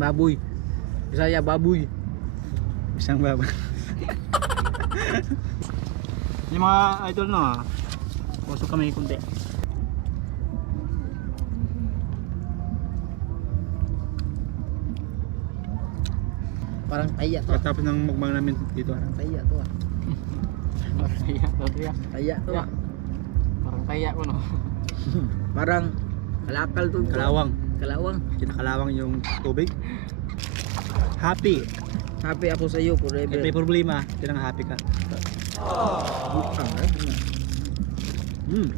Baboy. Bisaya baboy. Isang baba. Yung mga idol no ha. Puso kami kunti. Parang taya to. Pagkatapos ng mukbang namin dito. Parang taya to. Parang taya to, Tria. Taya to. Taya. Parang taya ko, no? Parang kalakal to. Kalawang. Kalawang. Kinakalawang yung tubig. Happy. Happy ako sa iyo Kahit forever. may problema, tinang happy ka. Bukang. Mm.